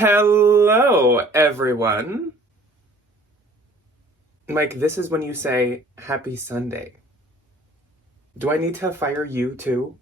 Hello, everyone. Mike, this is when you say happy Sunday. Do I need to fire you too?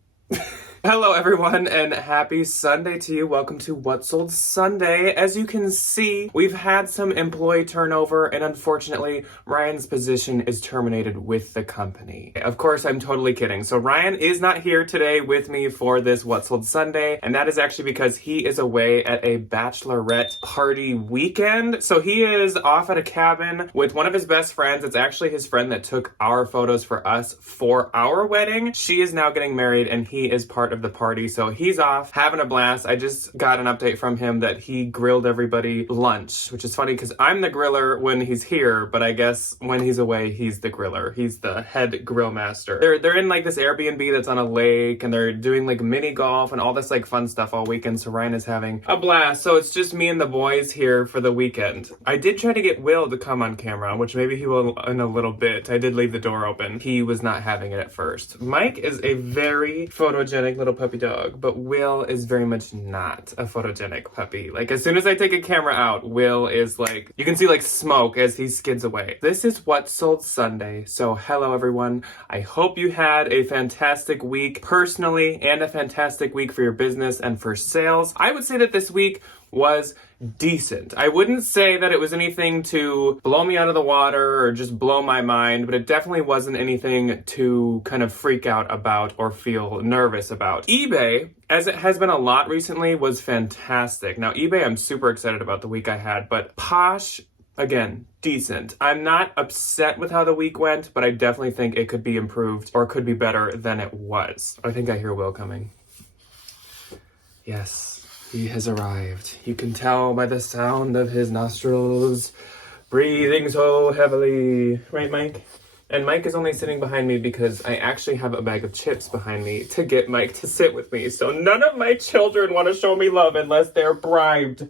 Hello everyone and happy Sunday to you. Welcome to What's Sold Sunday. As you can see, we've had some employee turnover and unfortunately Ryan's position is terminated with the company. Of course, I'm totally kidding. So Ryan is not here today with me for this What's Sold Sunday, and that is actually because he is away at a bachelorette party weekend. So he is off at a cabin with one of his best friends. It's actually his friend that took our photos for us for our wedding. She is now getting married and he is part of the party, so he's off having a blast. I just got an update from him that he grilled everybody lunch, which is funny because I'm the griller when he's here, but I guess when he's away he's the griller. He's the head grill master. They're in like this Airbnb that's on a lake and they're doing like mini golf and all this like fun stuff all weekend, so Ryan is having a blast. So it's just me and the boys here for the weekend. I did try to get Will to come on camera, which maybe he will in a little bit. I did leave the door open. He was not having it at first. Mike is a very photogenic little puppy dog, but Will is very much not a photogenic puppy. Like as soon as I take a camera out, Will is like, you can see like smoke as he skids away. This is What's Sold Sunday. So hello everyone. I hope you had a fantastic week personally and a fantastic week for your business and for sales. I would say that this week was decent. I wouldn't say that it was anything to blow me out of the water or just blow my mind, but it definitely wasn't anything to kind of freak out about or feel nervous about. eBay, as it has been a lot recently, was fantastic. Now eBay, I'm super excited about the week I had, but Posh, again, decent. I'm not upset with how the week went, but I definitely think it could be improved or could be better than it was. I think I hear Will coming. Yes. He has arrived. You can tell by the sound of his nostrils breathing so heavily. Right, Mike? And Mike is only sitting behind me because I actually have a bag of chips behind me to get Mike to sit with me. So none of my children want to show me love unless they're bribed.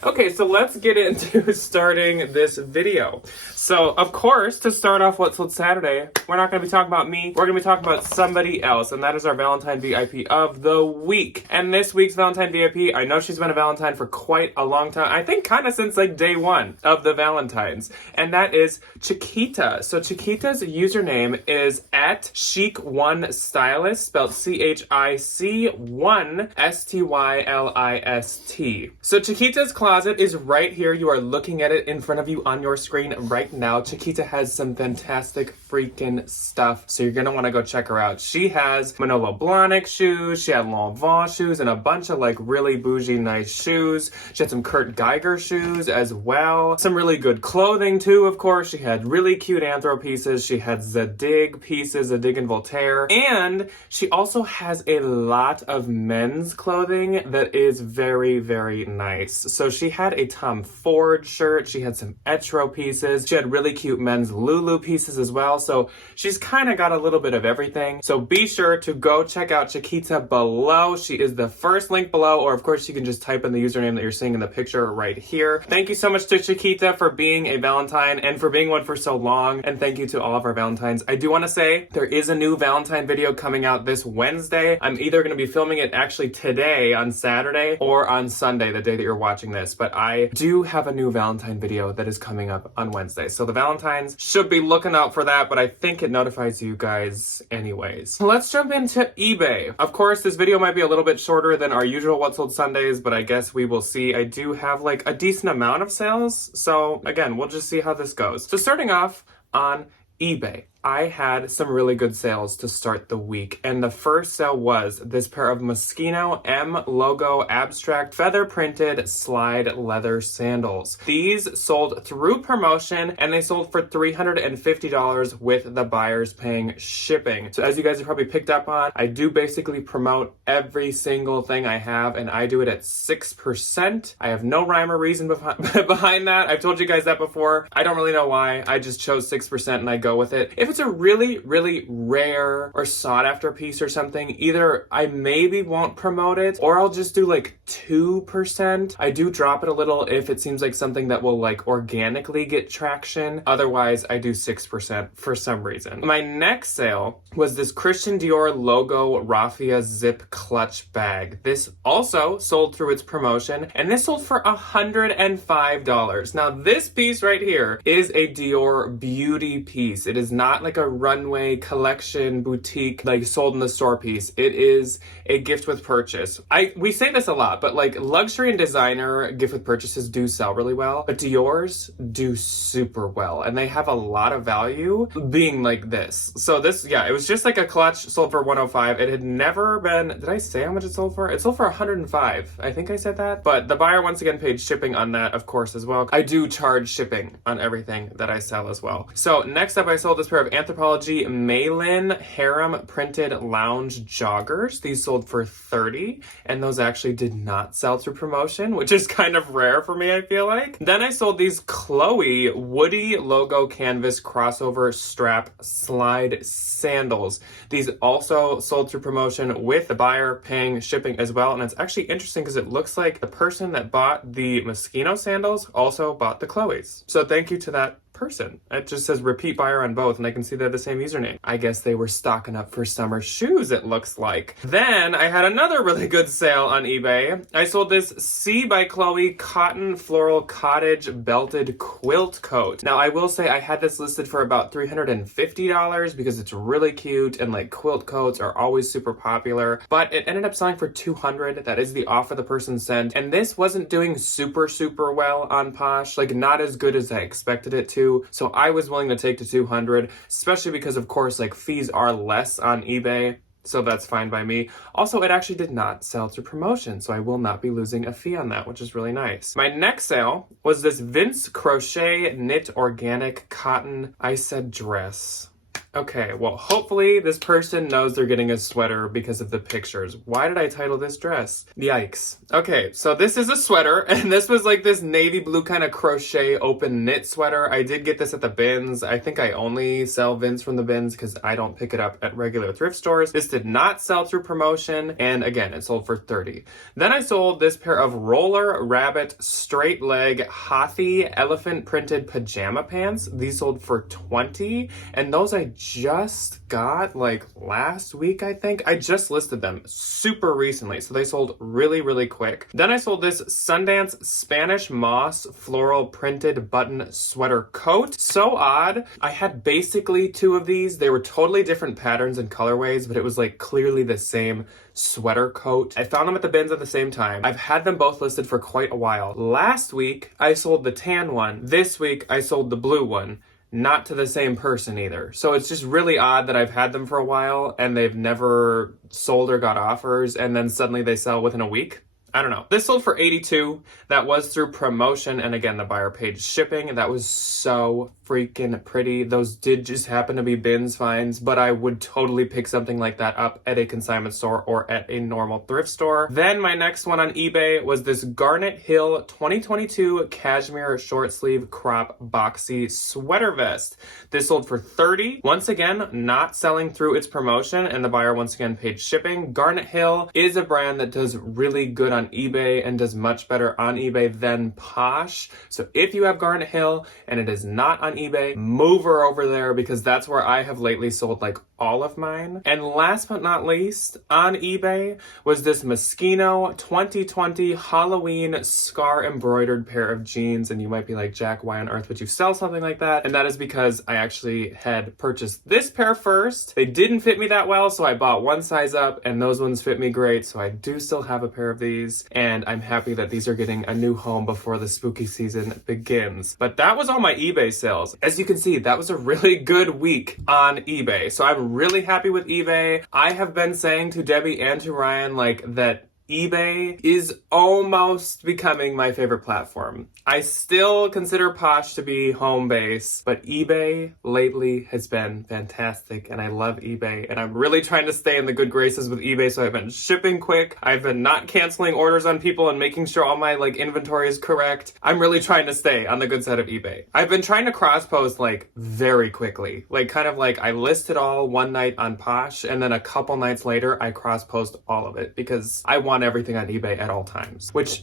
Okay, so let's get into starting this video. So, of course, to start off What's Sold Saturday, we're not going to be talking about me. We're going to be talking about somebody else, and that is our Valentine VIP of the week. And this week's Valentine VIP, I know she's been a Valentine for quite a long time. I think kind of since like day one of the Valentines. And that is Chiquita. So Chiquita's username is @chic1stylist, spelled CHIC1STYLIST. So Chiquita's closet is right here. You are looking at it in front of you on your screen right now. Chiquita has some fantastic freaking stuff, so you're gonna want to go check her out. She has Manolo Blahnik shoes, she had Lanvin shoes, and a bunch of like really bougie nice shoes. She had some Kurt Geiger shoes as well. Some really good clothing too, of course. She had really cute anthro pieces. She had Zadig pieces, Zadig and Voltaire. And she also has a lot of men's clothing that is very, very nice. So she had a Tom Ford shirt. She had some Etro pieces. She had really cute men's Lulu pieces as well. So she's kind of got a little bit of everything. So be sure to go check out Chiquita below. She is the first link below, or of course you can just type in the username that you're seeing in the picture right here. Thank you so much to Chiquita for being a Valentine and for being one for so long. And thank you to all of our Valentines. I do want to say there is a new Valentine video coming out this Wednesday. I'm either going to be filming it actually today on Saturday or on Sunday, the day that you're watching this. But I do have a new Valentine video that is coming up on Wednesday. So the Valentines should be looking out for that, but I think it notifies you guys anyways. Let's jump into eBay. Of course, this video might be a little bit shorter than our usual What's Sold Sundays, but I guess we will see. I do have like a decent amount of sales. So again, we'll just see how this goes. So starting off on eBay, I had some really good sales to start the week, and the first sale was this pair of Moschino M logo abstract feather printed slide leather sandals. These sold through promotion and they sold for $350 with the buyers paying shipping. So as you guys have probably picked up on, I do basically promote every single thing I have, and I do it at 6%. I have no rhyme or reason behind that. I've told you guys that before. I don't really know why. I just chose 6% and I go with it. If if it's a really, really rare or sought after piece or something, either I maybe won't promote it or I'll just do like 2%. I do drop it a little if it seems like something that will like organically get traction. Otherwise, I do 6% for some reason. My next sale was this Christian Dior logo raffia zip clutch bag. This also sold through its promotion, and this sold for $105. Now, this piece right here is a Dior beauty piece. It is not like a runway collection boutique, like sold in the store piece. It is a gift with purchase. We say this a lot, but like luxury and designer gift with purchases do sell really well, but Dior's do super well, and they have a lot of value being like this. So this, yeah, it was just like a clutch, sold for $105. It had never been, did I say how much it sold for? It sold for $105. I think I said that, but the buyer once again paid shipping on that, of course, as well. I do charge shipping on everything that I sell as well. So next up, I sold this pair of Anthropologie Malin harem printed lounge joggers. These sold for $30, and those actually did not sell through promotion, which is kind of rare for me, I feel like. Then I sold these Chloe Woody logo canvas crossover strap slide sandals. These also sold through promotion with the buyer paying shipping as well. And it's actually interesting because it looks like the person that bought the Moschino sandals also bought the Chloe's. So thank you to that person. It just says repeat buyer on both, and I can see they're the same username. I guess they were stocking up for summer shoes, it looks like. Then I had another really good sale on eBay. I sold this C by Chloe cotton floral cottage belted quilt coat. Now I will say I had this listed for about $350 because it's really cute, and like quilt coats are always super popular, but it ended up selling for $200. That is the offer the person sent, and this wasn't doing super well on Posh, like not as good as I expected it to. So I was willing to take to $200, especially because of course like fees are less on eBay. So that's fine by me. Also, it actually did not sell through promotion, so I will not be losing a fee on that, which is really nice. My next sale was this Vince Crochet knit organic cotton, I said dress. Okay, well, hopefully this person knows they're getting a sweater because of the pictures. Why did I title this dress? Yikes. Okay, so this is a sweater, and this was like this navy blue kind of crochet open knit sweater. I did get this at the bins. I think I only sell Vince from the bins because I don't pick it up at regular thrift stores. This did not sell through promotion, and again, it sold for $30. Then I sold this pair of Roller Rabbit straight leg Hothy elephant printed pajama pants. These sold for $20, and those I just got like last week, I think. I just listed them super recently, so they sold really quick. Then I sold this Sundance Spanish moss floral printed button sweater coat. So odd. I had basically two of these. They were totally different patterns and colorways, but it was like clearly the same sweater coat. I found them at the bins at the same time. I've had them both listed for quite a while. Last week, I sold the tan one. This week, I sold the blue one. Not to the same person either. So it's just really odd that I've had them for a while and they've never sold or got offers, and then suddenly they sell within a week. I don't know. This sold for $82. That was through promotion, and again, the buyer paid shipping, and that was so freaking pretty. Those did just happen to be bins finds, but I would totally pick something like that up at a consignment store or at a normal thrift store. Then my next one on eBay was this Garnet Hill 2022 cashmere short sleeve crop boxy sweater vest. This sold for $30. Once again, not selling through its promotion, and the buyer once again paid shipping. Garnet Hill is a brand that does really good on eBay and does much better on eBay than Posh. So if you have Garnet Hill and it is not on eBay, move her over there, because that's where I have lately sold like all of mine. And last but not least, on eBay was this Moschino 2020 Halloween scar embroidered pair of jeans. And you might be like, Jack, why on earth would you sell something like that? And that is because I actually had purchased this pair first. They didn't fit me that well, so I bought one size up, and those ones fit me great. So I do still have a pair of these, and I'm happy that these are getting a new home before the spooky season begins. But that was all my eBay sales. As you can see, that was a really good week on eBay. So I'm really happy with eBay. I have been saying to Debbie and to Ryan like that eBay is almost becoming my favorite platform. I still consider Posh to be home base, but eBay lately has been fantastic and I love eBay and I'm really trying to stay in the good graces with eBay, so I've been shipping quick. I've been not canceling orders on people and making sure all my inventory is correct. I'm really trying to stay on the good side of eBay. I've been trying to cross post very quickly. I list it all one night on Posh and then a couple nights later I cross post all of it because I want everything on eBay at all times. Which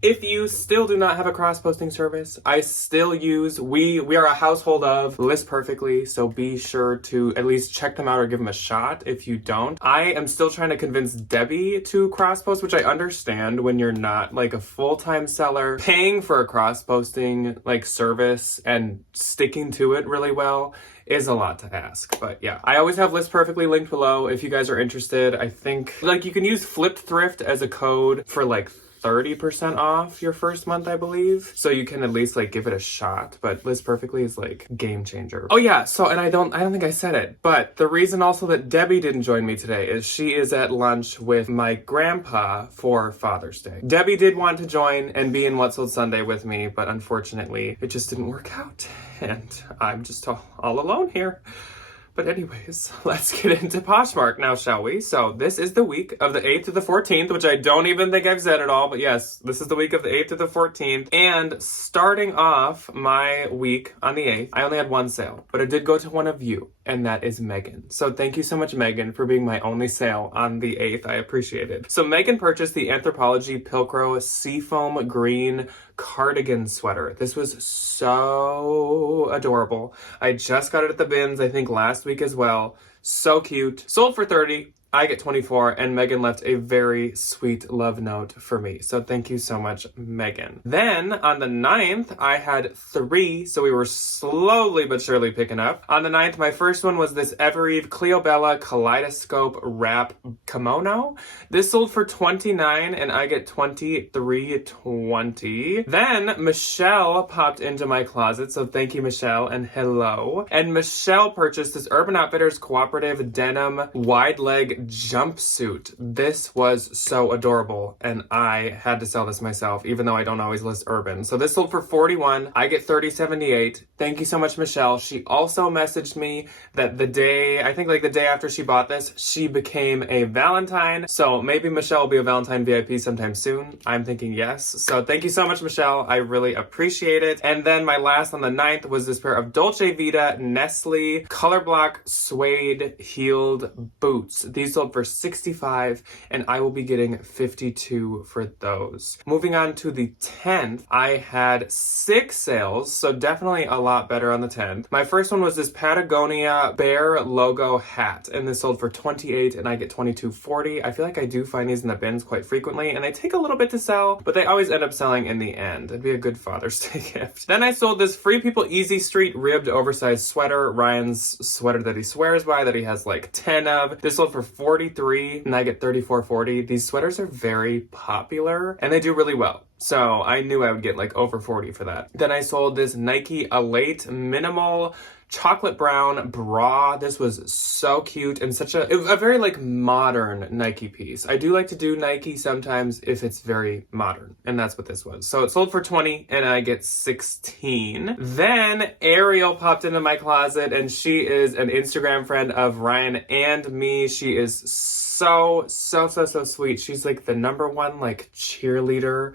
if you still do not have a cross-posting service, I still use, we are a household of List Perfectly, so be sure to at least check them out or give them a shot if you don't. I am still trying to convince Debbie to cross-post, which I understand when you're not a full-time seller. Paying for a cross-posting service and sticking to it really well is a lot to ask. But yeah, I always have List Perfectly linked below if you guys are interested. I think you can use Flipped Thrift as a code for 30% off your first month, I believe. So you can at least give it a shot, but List Perfectly is game changer. Oh yeah, so and I don't think I said it, but the reason also that Debbie didn't join me today is she is at lunch with my grandpa for Father's Day. Debbie did want to join and be in What Sold Sunday with me, but unfortunately it just didn't work out and I'm just all alone here. But anyways, let's get into Poshmark now, shall we? So this is the week of the 8th to the 14th, which I don't even think I've said at all, but yes, this is the week of the 8th to the 14th. And starting off my week on the 8th, I only had one sale, but it did go to one of you, and that is Megan. So thank you so much, Megan, for being my only sale on the 8th. I appreciate it. So Megan purchased the Anthropologie Pilcrow Seafoam Green cardigan sweater. This was so adorable. I just got it at the bins, I think last week as well. So cute. Sold for $30. I get 24, and Megan left a very sweet love note for me. So thank you so much, Megan. Then on the 9th, I had 3, so we were slowly but surely picking up. On the 9th, my first one was this Evereve Cleobella Kaleidoscope Wrap Kimono. This sold for $29, and I get $23.20. Then Michelle popped into my closet, so thank you, Michelle, and hello. And Michelle purchased this Urban Outfitters Cooperative Denim Wide Leg jumpsuit. This was so adorable and I had to sell this myself, even though I don't always list Urban. So this sold for $41. I get $30.78. Thank you so much, Michelle. She also messaged me that the day after she bought this, she became a Valentine. So maybe Michelle will be a Valentine VIP sometime soon. I'm thinking yes. So thank you so much, Michelle. I really appreciate it. And then my last on the 9th was this pair of Dolce Vita Nestle Color Block Suede Heeled Boots. These sold for $65 and I will be getting $52 for those. Moving on to the 10th, I had 6 sales, so definitely a lot better on the 10th. My first one was this Patagonia Bear logo hat, and this sold for $28 and I get $22.40. I feel like I do find these in the bins quite frequently, and they take a little bit to sell, but they always end up selling in the end. It'd be a good Father's Day gift. Then I sold this Free People Easy Street ribbed oversized sweater, Ryan's sweater that he swears by, that he has 10 of. This sold for $43 and I get $34.40. These sweaters are very popular and they do really well. So I knew I would get over 40 for that. Then I sold this Nike Elate Minimal chocolate brown bra. This was so cute and such a very modern Nike piece. I do like to do Nike sometimes if it's very modern, and that's what this was. So it sold for $20 and I get $16. Then Ariel popped into my closet, and she is an Instagram friend of Ryan and me. She is so sweet. She's the #1 cheerleader.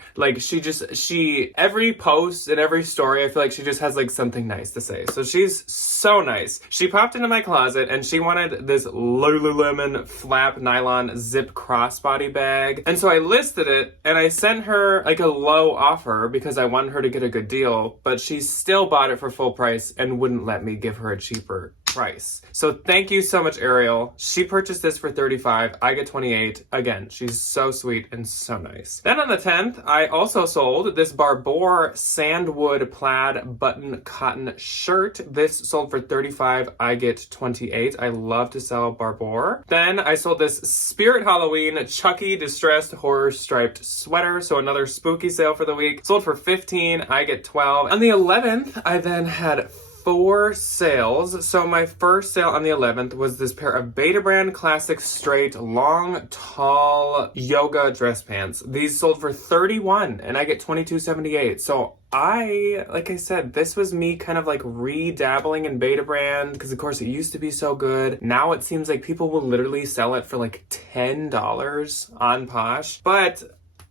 She every post and every story, I feel like she just has something nice to say. So she's so nice. She popped into my closet and she wanted this Lululemon flap nylon zip crossbody bag. And so I listed it and I sent her a low offer because I wanted her to get a good deal, but she still bought it for full price and wouldn't let me give her a cheaper price. So thank you so much, Ariel. She purchased this for $35. I get $28. Again, she's so sweet and so nice. Then on the 10th, I also sold this Barbour Sandwood plaid button cotton shirt. This sold for $35. I get $28. I love to sell Barbour. Then I sold this Spirit Halloween Chucky distressed horror striped sweater. So another spooky sale for the week. Sold for $15. I get $12. On the 11th, I then had 4 sales. So my first sale on the 11th was this pair of Beta Brand Classic Straight Long Tall Yoga Dress Pants. These sold for $31 and I get $22.78. So like I said, this was me kind of like re-dabbling in Beta Brand because of course it used to be so good. Now it seems like people will literally sell it for like $10 on Posh. But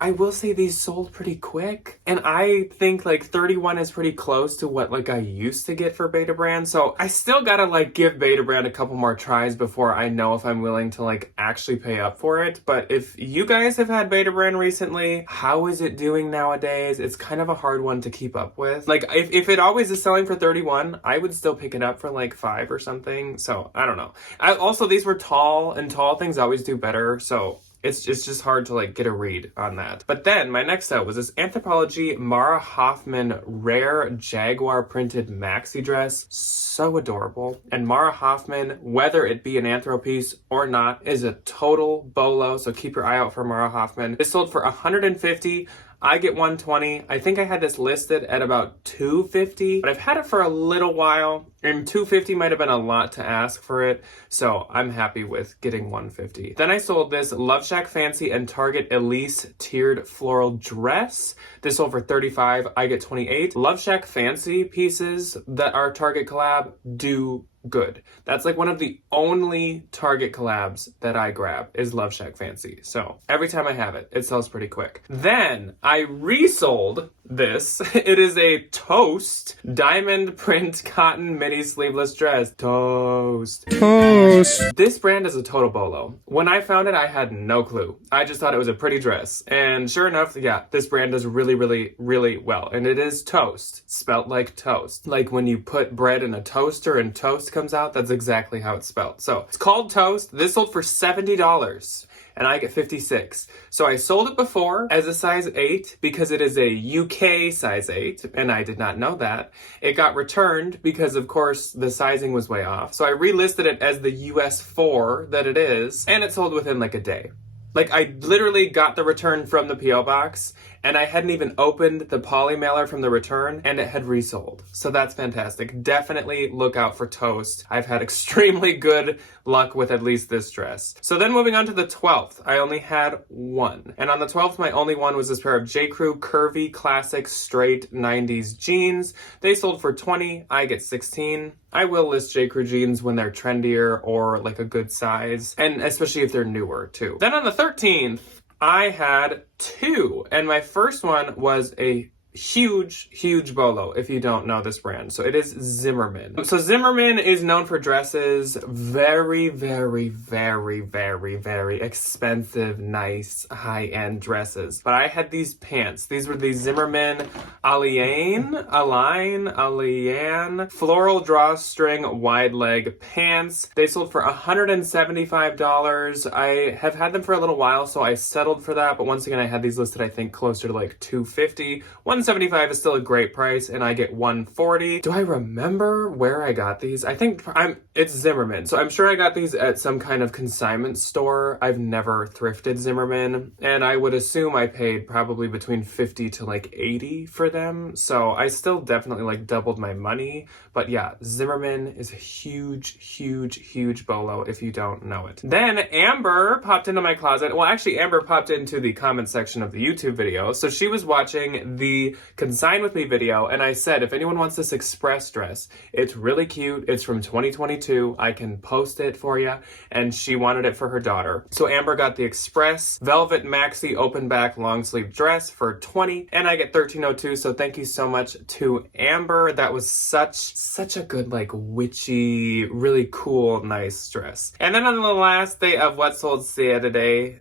I will say these sold pretty quick, and I think like 31 is pretty close to what like I used to get for Beta Brand. So I still gotta like give Beta Brand a couple more tries before I know if I'm willing to like actually pay up for it. But if you guys have had Beta Brand recently, how is it doing nowadays? It's kind of a hard one to keep up with. Like if it always is selling for 31, I would still pick it up for like 5 or something. So I don't know. Also, these were tall, and tall things always do better. So it's just hard to like get a read on that. But then my next set was this Anthropologie Mara Hoffman rare Jaguar printed maxi dress. So adorable. And Mara Hoffman, whether it be an Anthro piece or not, is a total bolo. So keep your eye out for Mara Hoffman. This sold for $150. I get $120. I think I had this listed at about $250, but I've had it for a little while, and $250 might have been a lot to ask for it, so I'm happy with getting $150. Then I sold this Love Shack Fancy and Target Elise tiered floral dress. This sold for $35. I get $28. Love Shack Fancy pieces that are Target collab do good. That's like one of the only Target collabs that I grab is Love Shack Fancy. So every time I have it, it sells pretty quick. Then I resold this. It is a Toast diamond print cotton mini sleeveless dress. Toast. This brand is a total bolo. When I found it, I had no clue. I just thought it was a pretty dress. And sure enough, yeah, this brand does really, really, really well. And it is Toast, spelt like toast. Like when you put bread in a toaster and toast comes out, that's exactly how it's spelled. So it's called Toast. This sold for $70 and I get 56. So I sold it before as a size 8 because it is a UK size 8, and I did not know that. It got returned because, of course, the sizing was way off. So I relisted it as the US 4 that it is, and it sold within like a day. Like, I literally got the return from the P.O. box, and I hadn't even opened the poly mailer from the return, and it had resold. So that's fantastic. Definitely look out for Toast. I've had extremely good luck with at least this dress. So then moving on to the 12th, I only had one. And on the 12th, my only one was this pair of J. Crew Curvy Classic Straight 90s jeans. They sold for $20. I get $16. I will list J. Crew jeans when they're trendier or like a good size, and especially if they're newer too. Then on the 13th, I had 2, and my first one was a huge bolo if you don't know this brand. So it is Zimmermann. So Zimmermann is known for dresses, very expensive, nice, high-end dresses. But I had these pants. These were the Zimmermann Alliane floral drawstring wide leg pants. They sold for $175. I have had them for a little while, so I settled for that. But once again, I had these listed, I think, closer to like $250. $175 is still a great price, and I get $140. Do I remember where I got these? I think it's Zimmermann. So I'm sure I got these at some kind of consignment store. I've never thrifted Zimmermann, and I would assume I paid probably between $50 to like $80 for them. So I still definitely like doubled my money. But yeah, Zimmermann is a huge bolo if you don't know it. Then Amber popped into my closet. Well, actually, Amber popped into the comment section of the YouTube video. So she was watching the Consign With Me video, and I said, if anyone wants this express dress, it's really cute. It's from 2022. I can post it for you. And she wanted it for her daughter. So Amber got the express velvet maxi open back long sleeve dress for $20, and I get $13.02. So thank you so much to Amber. That was such a good, like, witchy, really cool, nice dress. And then on the last day of What Sold Sunday,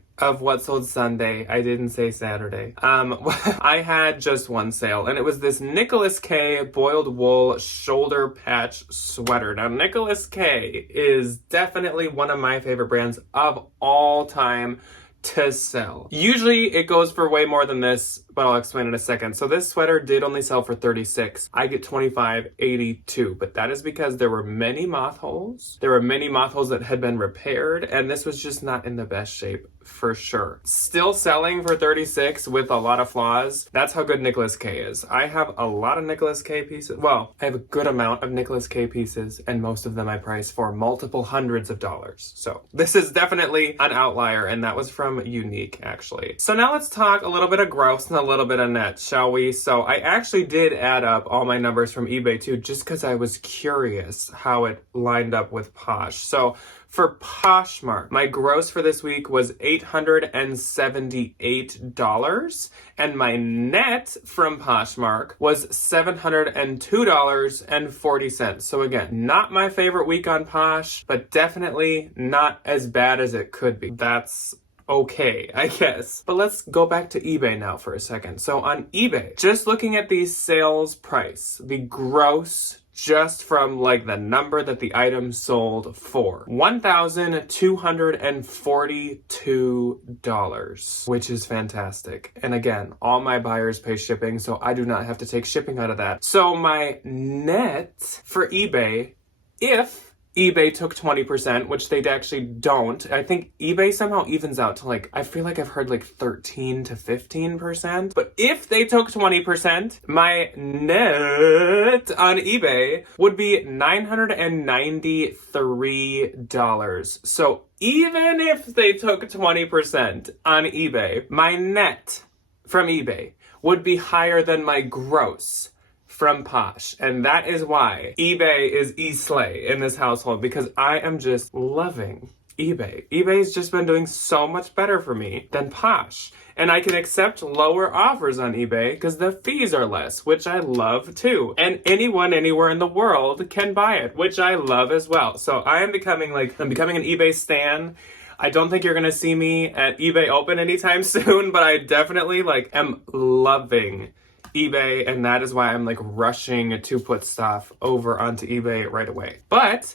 I didn't say Saturday. I had just one sale, and it was this Nicholas K boiled wool shoulder patch sweater. Now, Nicholas K is definitely one of my favorite brands of all time. to sell. Usually it goes for way more than this, but I'll explain in a second. So this sweater did only sell for $36. I get $25.82, but that is because there were many moth holes. There were many moth holes that had been repaired, and this was just not in the best shape for sure. Still selling for $36 with a lot of flaws. That's how good Nicholas K is. I have a lot of Nicholas K pieces. Well, I have a good amount of Nicholas K pieces, and most of them I price for multiple hundreds of dollars. So this is definitely an outlier, and that was from Unique, actually. So now let's talk a little bit of gross and a little bit of net, shall we? So I actually did add up all my numbers from eBay too, just because I was curious how it lined up with Posh. So for Poshmark, my gross for this week was $878, and my net from Poshmark was $702.40. So again, not my favorite week on Posh, but definitely not as bad as it could be. That's okay, I guess. But let's go back to eBay now for a second. So on eBay, just looking at the sales price, the gross just from like the number that the item sold for, $1,242, which is fantastic. And again, all my buyers pay shipping, so I do not have to take shipping out of that. So my net for eBay, if eBay took 20%, which they actually don't. I think eBay somehow evens out to like, I feel like I've heard like 13 to 15%. But if they took 20%, my net on eBay would be $993. So even if they took 20% on eBay, my net from eBay would be higher than my gross from Posh. And that is why eBay is E-slay in this household, because I am just loving eBay. eBay's just been doing so much better for me than Posh. And I can accept lower offers on eBay because the fees are less, which I love too. And anyone anywhere in the world can buy it, which I love as well. So I'm becoming an eBay stan. I don't think you're gonna see me at eBay Open anytime soon, but I definitely am loving eBay, and that is why I'm rushing to put stuff over onto eBay right away. But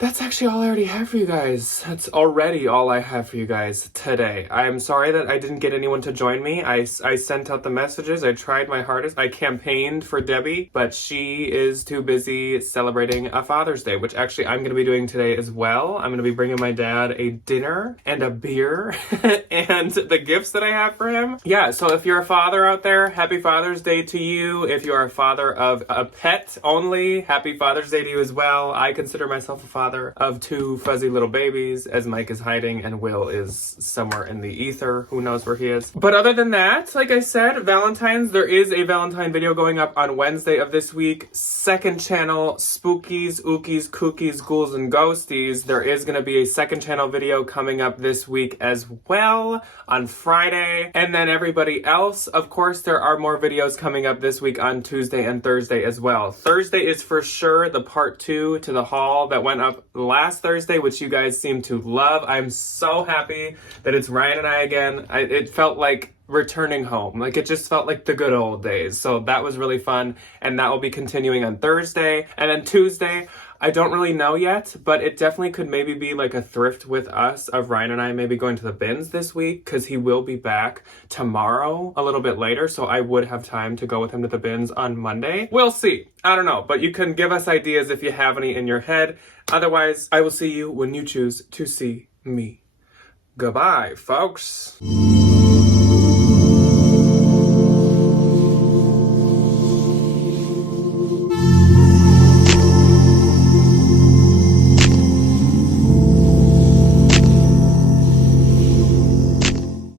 that's actually all I already have for you guys. That's already all I have for you guys today. I'm sorry that I didn't get anyone to join me. I sent out the messages. I tried my hardest. I campaigned for Debbie, but she is too busy celebrating a Father's Day, which actually I'm going to be doing today as well. I'm going to be bringing my dad a dinner and a beer and the gifts that I have for him. Yeah, so if you're a father out there, happy Father's Day to you. If you are a father of a pet only, happy Father's Day to you as well. I consider myself a father of two fuzzy little babies, as Mike is hiding and Will is somewhere in the ether. Who knows where he is? But other than that, like I said, Valentine's, there is a Valentine video going up on Wednesday of this week. Second channel, Spookies, Ookies, Kookies, Ghouls, and Ghosties. There is going to be a second channel video coming up this week as well on Friday. And then everybody else, of course, there are more videos coming up this week on Tuesday and Thursday as well. Thursday is for sure the part 2 to the haul that went up last Thursday, which you guys seem to love. I'm so happy that it's Ryan and I again. It felt like returning home. It just felt like the good old days. So that was really fun. And that will be continuing on Thursday. And then Tuesday, I don't really know yet, but it definitely could maybe be a thrift with us of Ryan and I maybe going to the bins this week, because he will be back tomorrow a little bit later, so I would have time to go with him to the bins on Monday. We'll see. I don't know, but you can give us ideas if you have any in your head. Otherwise, I will see you when you choose to see me. Goodbye, folks.